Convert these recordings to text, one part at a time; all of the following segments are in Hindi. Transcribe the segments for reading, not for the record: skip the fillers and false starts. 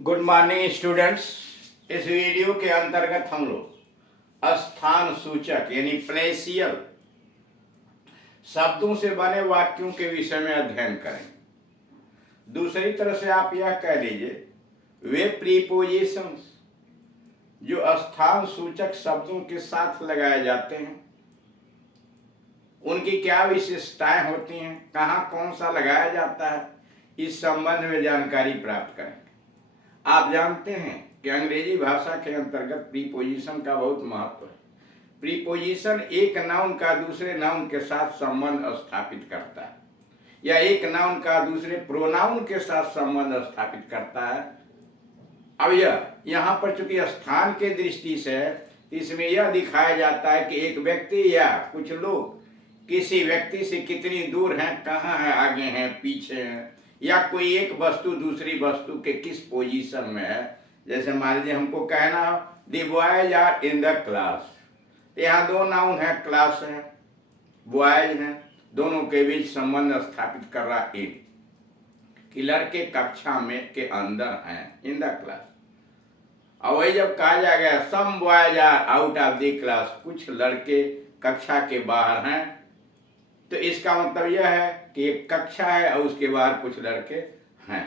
Good morning students. इस वीडियो के अंतर्गत हम लोग स्थान सूचक यानी प्लेसियल शब्दों से बने वाक्यों के विषय में अध्ययन करेंगे। दूसरी तरह से आप यह कह लीजिए वे प्रीपोजिशंस जो स्थान सूचक शब्दों के साथ लगाए जाते हैं उनकी क्या विशेषताएं होती हैं, कहाँ कौन सा लगाया जाता है, इस संबंध में जानकारी प्राप्त करेंगे। आप जानते हैं कि अंग्रेजी भाषा के अंतर्गत प्रीपोजिशन का बहुत महत्व है। प्रीपोजिशन एक नाउन का दूसरे नाउन के साथ संबंध स्थापित करता है या एक नाउन का दूसरे प्रोनाउन के साथ संबंध स्थापित करता है। अब यहाँ पर चूंकि स्थान के दृष्टि से इसमें यह दिखाया जाता है कि एक व्यक्ति या कुछ लोग किसी व्यक्ति से कितनी दूर हैं, कहाँ हैं, आगे हैं, पीछे हैं, या कोई एक वस्तु दूसरी वस्तु के किस पोजीशन में है। जैसे मान लीजिए हमको कहना the boys are in the class, यहाँ दो नाउन है, क्लास है, बॉयज हैं, दोनों के बीच संबंध स्थापित कर रहा इन कि लड़के कक्षा में के अंदर हैं, इन द क्लास। और वही जब कहा जाएगा some boys are out of the class, कुछ लड़के कक्षा के बाहर हैं, तो इसका मतलब यह है कि एक कक्षा है और उसके बाहर कुछ लड़के हैं।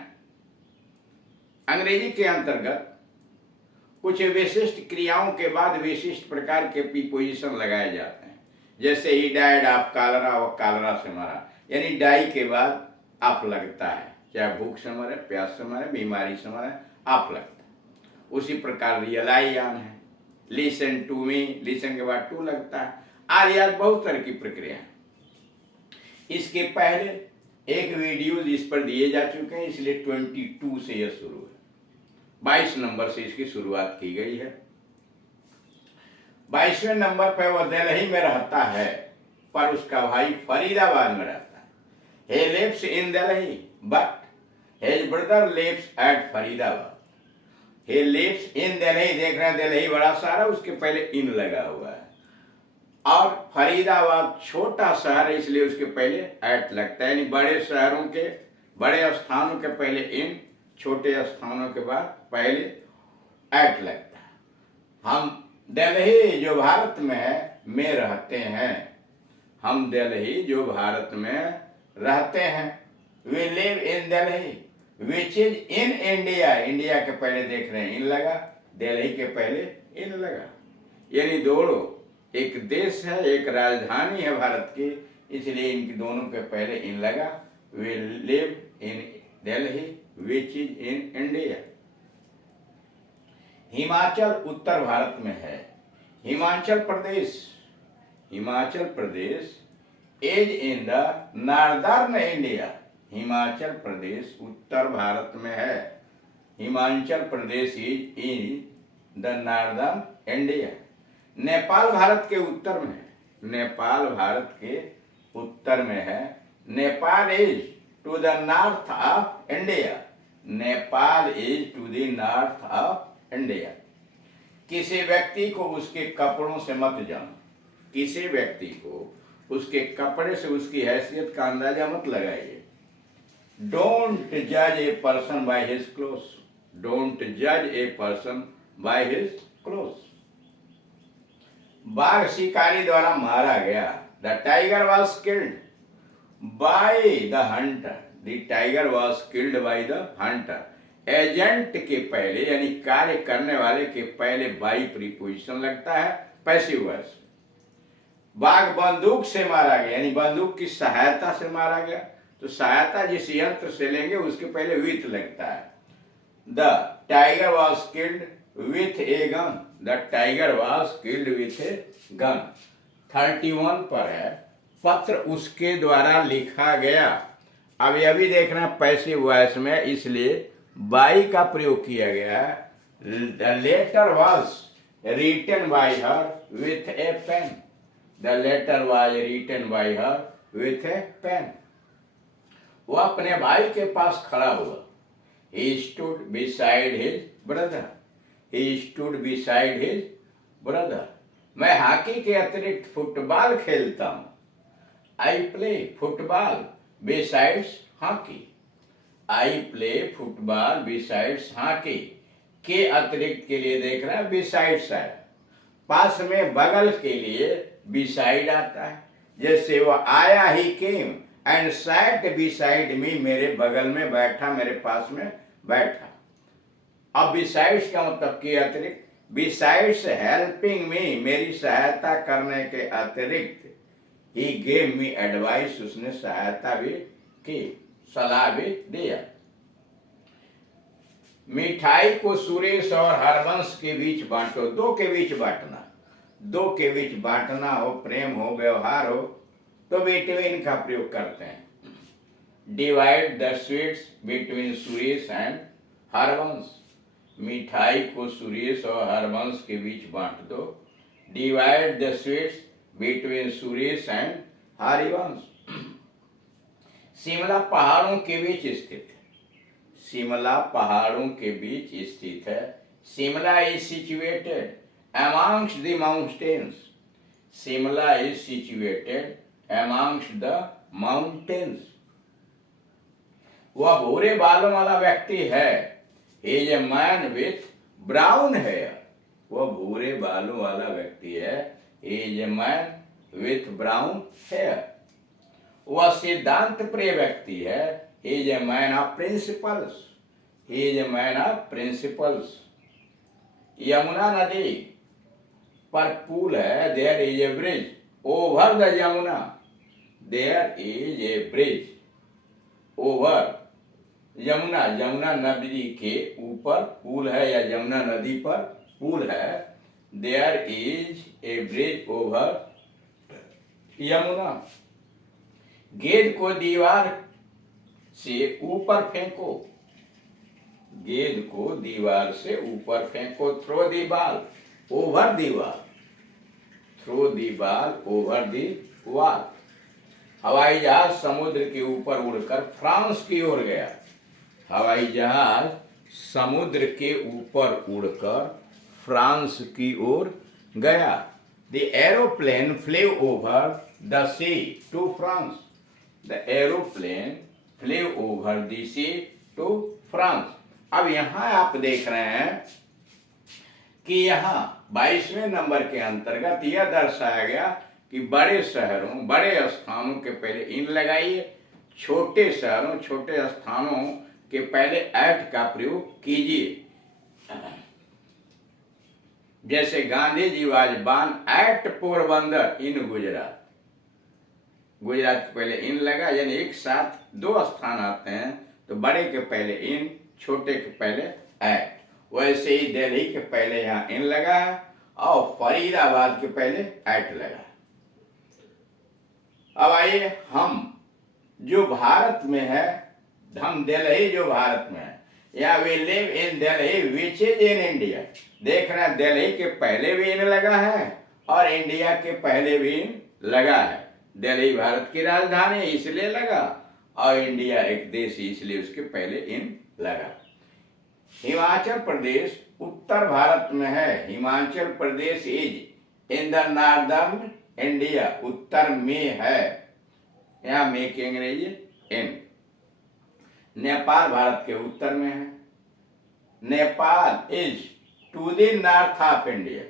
अंग्रेजी के अंतर्गत कुछ विशिष्ट क्रियाओं के बाद विशिष्ट प्रकार के प्रीपोजिशन लगाए जाते हैं। जैसे ही डाइड ऑफ कॉलरा, व कॉलरा से मरा, यानी डाई के बाद आप लगता है, चाहे भूख से मरे, प्यास से मरे, बीमारी से मरे, आप लगता है। उसी प्रकार रियलाइज ऑन है, लिसन टू मी, लिसन के बाद टू लगता है। आदि बहुत तरह की प्रक्रिया है। इसके पहले एक वीडियो इस पर दिए जा चुके हैं, इसलिए 22 से यह शुरू है। 22 नंबर से इसकी शुरुआत की गई है। 22वें नंबर पर वह दिल्ली में रहता है पर उसका भाई फरीदाबाद में रहता है। He lives in Delhi but his brother lives at Faridabad. He lives in Delhi, देख रहे हैं दिल्ली बड़ा सारा, उसके पहले इन लगा हुआ है। और फरीदाबाद छोटा शहर है इसलिए उसके पहले एट लगता है, यानी बड़े शहरों के बड़े स्थानों के पहले इन, छोटे स्थानों के बाद पहले एट लगता है। हम दिल्ली जो भारत में है में रहते हैं, हम दिल्ली जो भारत में रहते हैं। We live in Delhi which is in India, India के पहले देख रहे हैं इन लगा, दिल्ली के पहले इन लगा, यानी दोनों एक देश है, एक राजधानी है भारत की, इसलिए इनके दोनों के पहले इन लगा। We live in Delhi which is in India. Himachal उत्तर भारत में है। Himachal Pradesh is in the northern India. Himachal Pradesh उत्तर भारत में है। Himachal Pradesh is in the northern India. Nepal Bharat के उत्तर में है। नेपाल भारत के उत्तर में है। Nepal is to the north of India. Nepal is to the north of India. किसी व्यक्ति को उसके कपड़ों से मत जानो। किसी व्यक्ति को उसके कपड़े से उसकी हैसियत का अंदाजा मत लगाइए। डोंट जज a person by his clothes. Don't जज a person by his clothes. बाघ शिकारी द्वारा मारा गया। The tiger was killed by the Hunter. The tiger was killed by the Hunter. Agent के पहले यानी कार्य करने वाले के पहले बाई प्रीपोजिशन लगता है पैसिव वॉइस। बाघ बंदूक से मारा गया, यानी बंदूक की सहायता से मारा गया, तो सहायता जिस यंत्र से लेंगे उसके पहले विथ लगता है। The tiger was killed with a gun. The tiger was killed with a gun. 31 पर है, पत्र उसके द्वारा लिखा गया। अब यह भी देखना पैसिव वॉइस में, इसलिए बाई का प्रयोग किया गया है। The letter was written by her with a pen. The letter was written by her with a pen. वह अपने भाई के पास खड़ा हुआ। He stood beside his brother. He stood beside his brother. मैं हॉकी के अतिरिक्त फुटबॉल खेलता हूँ। I play football besides hockey. I play football besides hockey के अतिरिक्त के लिए देख रहा है बिसाइड्स है, पास में बगल के लिए बिसाइड आता है। जैसे वो आया he came and sat beside me, मेरे बगल में बैठा, मेरे पास में बैठा। अब बिसाइड्स का मतलब के अतिरिक्त, बिसाइड्स हेल्पिंग मी, मेरी सहायता करने के अतिरिक्त, ही गेव मी एडवाइस, उसने सहायता भी की, सलाह भी दिया। मिठाई को सुरेश और हरवंश के बीच बांटो, दो के बीच बांटना, दो के बीच बांटना हो, प्रेम हो, व्यवहार हो, तो बिटवीन का प्रयोग करते हैं। Divide the sweets between Suresh and Harvansh, मिठाई को सुरेश और हरवंश के बीच बांट दो। Divide the sweets between Suresh and Harivansh. Shimla पहाड़ों के बीच स्थित है, शिमला पहाड़ों के बीच स्थित है। Shimla is situated amongst the mountains, Shimla is situated amongst the mountains। वह भूरे बालों वाला व्यक्ति है, he is a man with brown hair, वह भूरे बालों वाला व्यक्ति है, he is a man with brown hair। वह सिद्धांत प्रिय व्यक्ति है, he is a man of principles, he is a man of principles। Yamuna नदी पर पुल है, there is a bridge over the Yamuna, there is a bridge over Yamuna, Yamuna नदी के ऊपर पुल है या यमुना नदी पर पुल है, there is a bridge over Yamuna. गेंद को दीवार से ऊपर फेंको, गेंद को दीवार से ऊपर फेंको, throw the ball over the wall, throw the ball over the wall. हवाई जहाज समुद्र के ऊपर उड़कर फ्रांस की ओर गया, हवाई जहाज समुद्र के ऊपर उड़कर फ्रांस की ओर गया। The aeroplane flew over the sea to France, the aeroplane flew over the sea to France. अब यहां आप देख रहे हैं कि यहाँ 22वें नंबर के अंतर्गत यह दर्शाया गया कि बड़े शहरों, बड़े स्थानों के पहले इन लगाइए, छोटे शहरों, छोटे स्थानों के पहले एट का प्रयोग कीजिए। जैसे Gandhi ji was born at Porbandar इन गुजरात, गुजरात के पहले इन लगा, यानी एक साथ दो स्थान आते हैं तो बड़े के पहले इन, छोटे के पहले एट। वैसे ही दिल्ली के पहले यहाँ इन लगा और फरीदाबाद के पहले एट लगा। अब आइए, हम जो भारत में है, हम दिल्ली जो भारत में है, या we live in Delhi which is in India. देख रहे हैं दिल्ली के पहले भी इन लगा है और इंडिया के पहले भी इन लगा है। दिल्ली भारत की राजधानी इसलिए लगा और इंडिया एक देश इसलिए उसके पहले इन लगा। हिमाचल प्रदेश उत्तर भारत में है, Himachal Pradesh is in the northern India, उत्तर में है, यहाँ में की अंग्रेजी इन। नेपाल भारत के उत्तर में है, Nepal is to the north of India,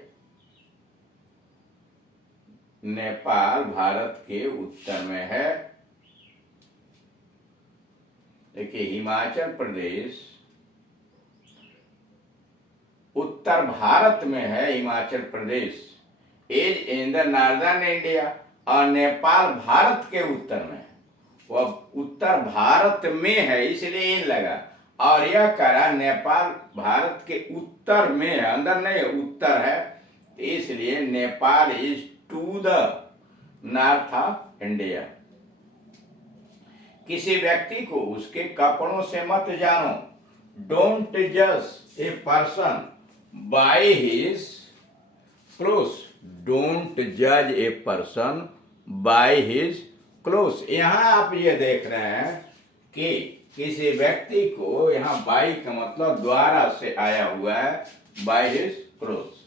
Nepal Bharat के उत्तर में है। देखिए हिमाचल प्रदेश उत्तर भारत में है, Himachal Pradesh is in the northern India, और नेपाल भारत के उत्तर में है, वह उत्तर भारत में है इसलिए इन लगा। और यह करा नेपाल भारत के उत्तर में है, अंदर नहीं उत्तर है, इसलिए Nepal is to the north of India. किसी व्यक्ति को उसके कपड़ों से मत जानो, डोंट जज a person by his clothes, don't जज a person by his clothes. यहाँ आप ये देख रहे हैं कि किसी व्यक्ति को, यहाँ बाई का मतलब द्वारा से आया हुआ है, बाय हिज क्लोथ्स।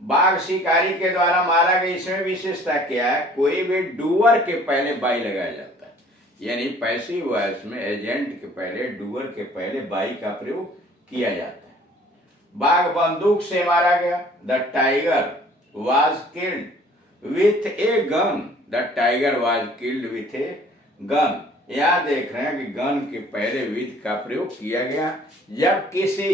बाघ शिकारी के द्वारा मारा गया, इसमें विशेषता क्या है, कोई भी डूअर के पहले बाई लगाया जाता है, यानी पैसिव वॉइस में एजेंट के पहले, डूअर के पहले बाई का प्रयोग किया जाता है। बाघ बंदूक से मारा गया, the tiger was killed with a gun, the tiger was killed with a gun. यहाँ देख रहे हैं कि गन के पहले विथ का प्रयोग किया गया। जब किसी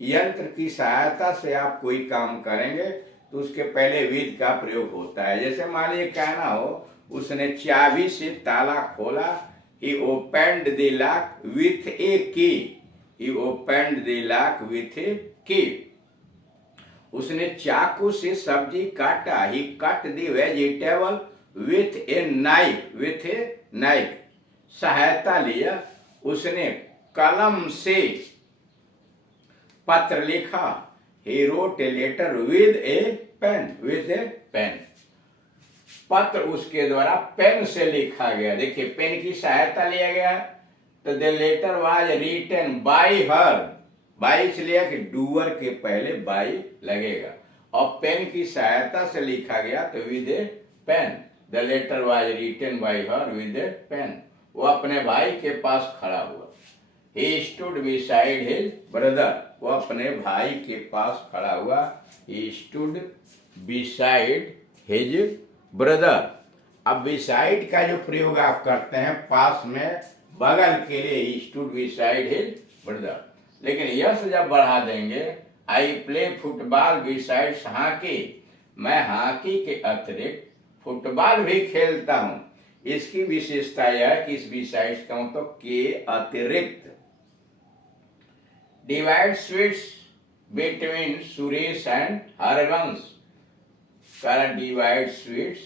यंत्र की सहायता से आप कोई काम करेंगे तो उसके पहले विथ का प्रयोग होता है। जैसे मान लीजिए कहना हो उसने चाबी से ताला खोला, he opened the lock with a key, he opened the lock with a key। उसने चाकू से सब्जी काटा, he cut the vegetable with a knife, with a knife। सहायता लिया, उसने कलम से पत्र लिखा, he wrote a letter with a pen, with a pen। पत्र उसके द्वारा पेन से लिखा गया। देखिए पेन की सहायता लिया गया, तो the letter was written by her. By इसलिए कि डूअर के पहले बाई लगेगा, और पेन की सहायता से लिखा गया तो with a pen. The letter was written by her with a pen. वो अपने भाई के पास खड़ा हुआ। He stood beside his brother. वो अपने भाई के पास खड़ा हुआ। He stood beside his brother. अब बिसाइड का जो प्रयोग आप करते हैं पास में, बगल के लिए, ही स्टूड बिसाइड हिज ब्रदर। लेकिन यश जब बढ़ा देंगे, I play football besides hockey, मैं हॉकी के अतिरिक्त फुटबॉल भी खेलता हूं। इसकी विशेषता यह है कि इस बिसाइड्स का मतलब के अतिरिक्त। Divide sweets between Suresh and Harvansh. Divide sweets,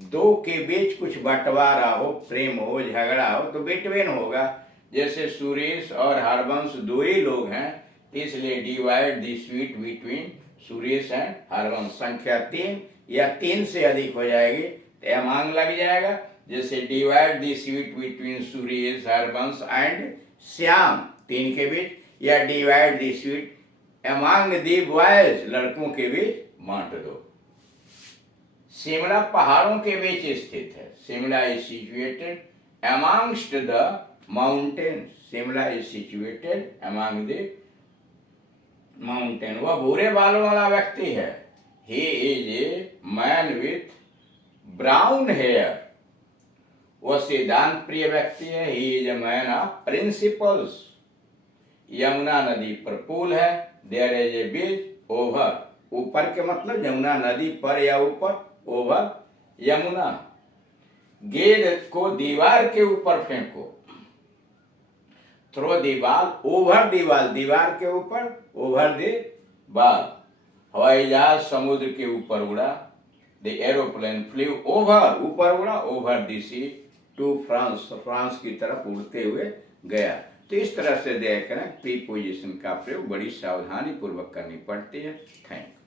दो के बीच कुछ बंटवारा हो, प्रेम हो, झगड़ा हो तो बिटवीन होगा। जैसे सुरेश और हरवंश दो ही लोग हैं, तो इसलिए divide the sweet between Suresh and Harvansh. संख्या 3 या 3 से अधिक हो जाएगी तो अमांग लग जाएगा। जैसे divide the sweet between Suresh, Harvansh and Shyam, 3 के बीच, या divide the sweet among the boys, लड़कों के बीच बांट दो। शिमला पहाड़ों के बीच स्थित है। Shimla is situated amongst the mountain. Shimla is situated among the mountain. वह भूरे बालों वाला व्यक्ति है। He is a man with brown hair. वह सिद्धांत प्रिय व्यक्ति है। He is a man of principles. Yamuna नदी पर पुल है। There is a bridge over. ऊपर के मतलब यमुना नदी पर या ऊपर, ओवर यमुना। गेंद को दीवार के ऊपर फेंको। थ्रो दीवार ओवर दीवार, दीवार के ऊपर, ओवर दी बाल। हवाई जहाज समुद्र के ऊपर उड़ा। द एरोप्लेन फ्लू ओवर, ऊपर उड़ा, over the sea to France, France की तरफ उड़ते हुए गया। तो इस तरह से देख रहे हैं प्रीपोजिशन का प्रयोग बड़ी सावधानी पूर्वक करनी पड़ती है। Thank you.